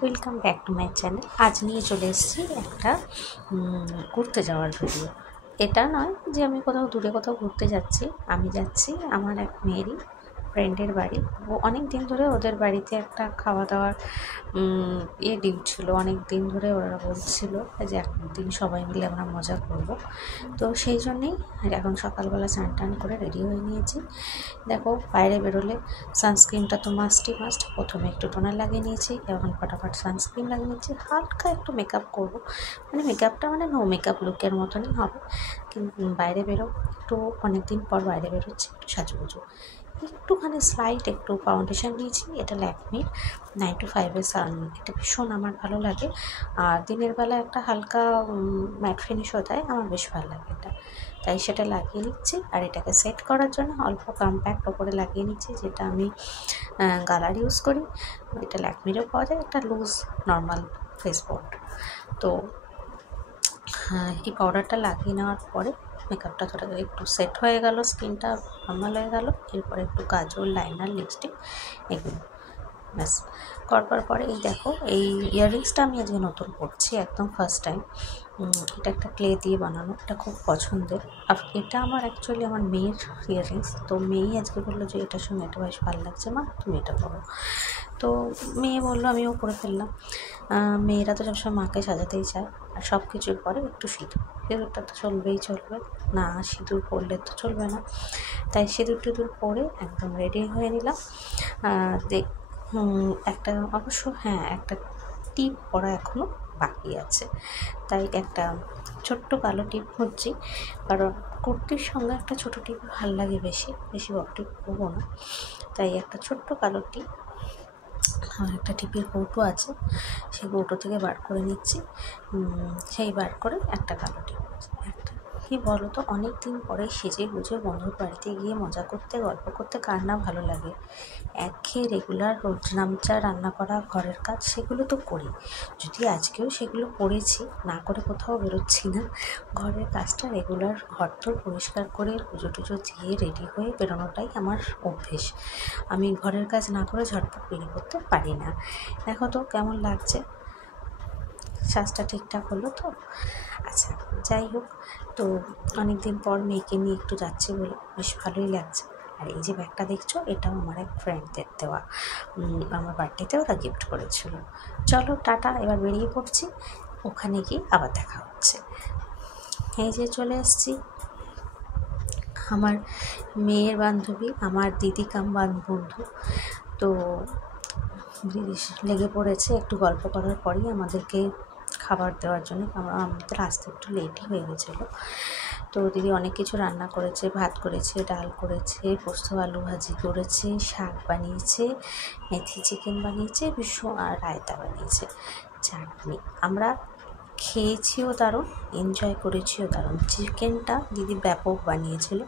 Welcome back to my channel. আজ নিয়ে চলে এসেছি একটা ঘুরতে যাওয়ার ভিডিও। এটা নয় যে আমি কোথাও দূরে কোথাও ঘুরতে যাচ্ছি, আমি যাচ্ছি আমার এক মেয়েরই ফ্রেন্ডের বাড়ি। অনেক দিন ধরে ওদের বাড়িতে একটা খাওয়া দাওয়ার ডিউ ছিল। অনেক দিন ধরে ওরা বলছিল যে একদিন সবাই মিলে আমরা মজা করব। তো সেই জন্যেই এখন সকালবেলা স্নান টান করে রেডি হয়ে নিয়েছি। দেখো, বাইরে বেরোলে সানস্ক্রিনটা তো মাস্ট। প্রথমে একটু টোনার লাগিয়ে নিয়েছি, এখন ফটাফট সানস্ক্রিন লাগিয়ে নিয়েছি। হালকা একটু মেকআপ করবো, মানে মেকআপটা মানে নো মেকআপ লুকের মতনই হবে। কিন্তু বাইরে বেরো, একটু অনেক দিন পর বাইরে বেরোচ্ছি, একটু সাজুগুজু, একটুখানি স্লাইট একটু ফাউন্ডেশন নিয়েছি। এটা ল্যাকমির 9to5-এর এটা ভীষণ আমার ভালো লাগে। আর দিনের বেলা একটা হালকা ম্যাট ফিনিশও দেয়, আমার বেশ ভালো লাগে এটা, তাই সেটা লাগিয়ে নিচ্ছি। আর এটাকে সেট করার জন্য অল্প কম্প্যাক্ট ওপরে লাগিয়ে নিচ্ছি, যেটা আমি কালার ইউজ করি। এটা ল্যাকমিরও পাওয়া যায়, একটা লুজ নর্মাল ফেস পাউডার। তো এই পাউডারটা লাগিয়ে নেওয়ার পরে মেকআপটা ধরে একটু সেট হয়ে গেল, স্কিনটা নর্মাল হয়ে গেল। এরপরে একটু কাজল, লাইনার, লিপস্টিক এগুলো ব্যাস করবার পরে এই দেখো, এই ইয়াররিংসটা আমি আজকে নতুন পরছি, একদম ফার্স্ট টাইম। এটা একটা ক্লে দিয়ে বানানো, এটা খুব পছন্দের। আর এটা আমার অ্যাকচুয়ালি আমার মেয়ের ইয়াররিংস। তো মেয়েই আজকে বললো যে এটার সঙ্গে এটা বেশ ভালো লাগছে মা, তুমি এটা পরো। তো মেয়ে বললো, আমিও পরে ফেললাম। মেয়েরা তো সবসময় মাকে সাজাতেই চায়, আর সব কিছুর পরে একটু সিঁদুরটা তো চলবে, না সিঁদুর পরলে তো চলবে না। তাই সিঁদুর পরে একদম রেডি হয়ে নিলাম। একটা অবশ্য একটা টিপ পরা এখনও বাকি আছে, তাই একটা ছোট্ট কালো টিপ খুঁজছি, কারণ কুর্তির সঙ্গে একটা ছোটো টিপ ভালো লাগে, বেশি বড় টিপ করবো না। তাই একটা ছোট্ট কালো টিপ, একটা টিপের কৌটো আছে, সেই কৌটো থেকে বার করে নিচ্ছি। সেই বার করে একটা কালো টিপ, একটা কী বলো তো, অনেক দিন পরে সেজে গুজে বন্ধুর বাড়িতে গিয়ে মজা করতে, গল্প করতে কার না ভালো লাগে। একঘেয়ে রেগুলার রোজ নামচা রান্না করা, ঘরের কাজ, সেগুলো তো করি। যদি আজকেও সেগুলো করেছি, না করে কোথাও বেরোচ্ছি না। ঘরের কাজটা রেগুলার ঘরদোর পরিষ্কার করে পুজো টুজো দিয়ে রেডি হয়ে বেরোনোটাই আমার অভ্যেস। আমি ঘরের কাজ না করে ঝটপট বেরিয়ে করতে পারি না। দেখো তো কেমন লাগছে, সাজটা ঠিকঠাক হলো তো? আচ্ছা, যাই হোক, তো অনেক দিন পর মেয়েকে নিয়ে একটু যাচ্ছি বলে বেশ ভালোই লাগছে। আর এই যে ব্যাগটা দেখছো, এটাও আমার এক ফ্রেন্ডদের দেওয়া, আমার বার্থডেতে ওরা গিফট করেছিল। চলো টাটা, এবার বেরিয়ে পড়ছি, ওখানে গিয়ে আবার দেখা হচ্ছে। এই যে চলে এসেছি, আমার মেয়ের বান্ধবী, আমার দিদি কাম বন্ধু। তো দিদি লেগে পড়েছে একটু গল্প করার পরেই আমাদেরকে খাবার দেওয়ার জন্য। আমাদের আসতে একটু লেটই হয়ে গেছিলো। তো দিদি অনেক কিছু রান্না করেছে, ভাত করেছে, ডাল করেছে, পোস্ত আলু ভাজি করেছে, শাক বানিয়েছে, মেথি চিকেন বানিয়েছে, আর রায়তা বানিয়েছে, চাটনি। আমরা খেয়েছিও দারুণ, এনজয় করেছিও দারুণ। চিকেনটা দিদি ব্যাপক বানিয়েছিল।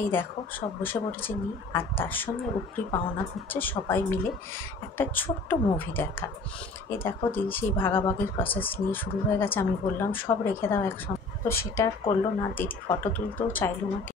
এই দেখো, সব বসে পড়েছে নিয়ে, আর তার সঙ্গে উপরি পাওনা হচ্ছে সবাই মিলে একটা ছোট্ট মুভি দেখা। এই দেখো, দিদি সেই ভাগাভাগির প্রসেস নিয়ে শুরু হয়ে গেছে। আমি বললাম সব রেখে দাও একসঙ্গে, তো সেটা আর করলো না। দিদি ফটো তুলতেও চাইলো না।